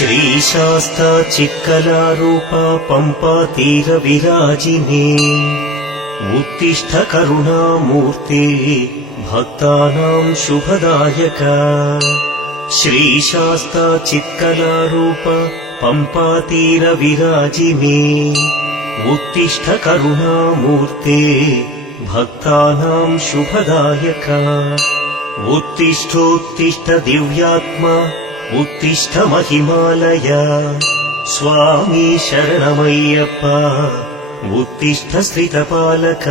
శ్రీశాస్తా చిత్కళారూప పంపా తీర విరాజినే ఉత్తిష్ట కరుణామూర్తే భక్తానాం శుభదాయక. శ్రీశాస్తా చిత్కళారూప పంపా తీర విరాజినే ఉత్తిష్ట కరుణామూర్తే భక్తానాం శుభదాయక. ఉత్తిష్టోత్తిష్ట దివ్యాత్మా ఉత్తిష్ట మహిమాలయ. స్వామి శరణమయ్యప్ప ఉత్తిష్ట స్థితపాలక.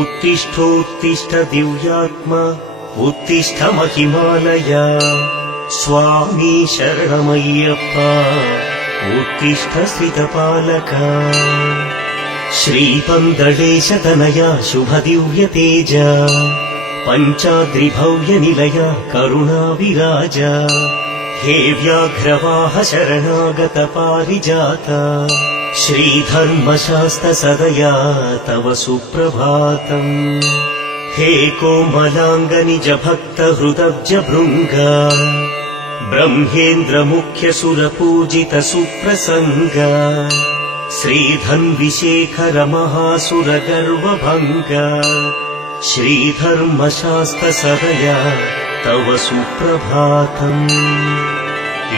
ఉత్తిష్టోత్తిష్ట దివ్యాత్మా ఉత్తిష్ట మహిమాలయ. స్వామి శరణమయ్యప్ప ఉత్తిష్ట స్థితపాలక. శ్రీపందళేశ తనయ శుభ దివ్య తేజ పంచాద్రి భవ్య నిలయ కరుణా విరాజ. హే వ్యాఘ్రవాహ శరణాగత పారిజాత శ్రీధర్మశాస్త సదయా తవ సుప్రభాతం. హే కోమలాంగ నిజ భక్త హృదబ్జ భృంగ బ్రహ్మేంద్ర ముఖ్య సుర పూజిత సుప్రసంగ. శ్రీధన్విశేఖర మహాసుర గర్వభంగ శ్రీధర్మశాస్త సదయా తవ సుప్రభాతం.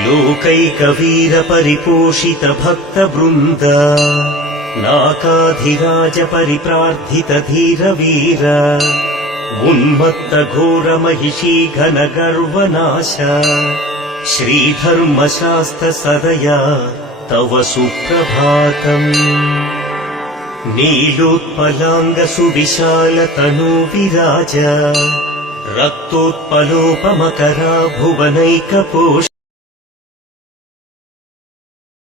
లోకైకవీర పరిపోషిత భక్త బృంద నాకాధిరాజ పరిప్రార్థిత ధీర వీర. ఉన్మత్త ఘోర మహిషీ ఘన గర్వనాశ శ్రీధర్మశాస్త సదయా తవ సుప్రభాతం. నీలోత్పలాంగ సువిశాల తనూ విరాజ రక్తోత్పలోపమకరా భువనైక పోష.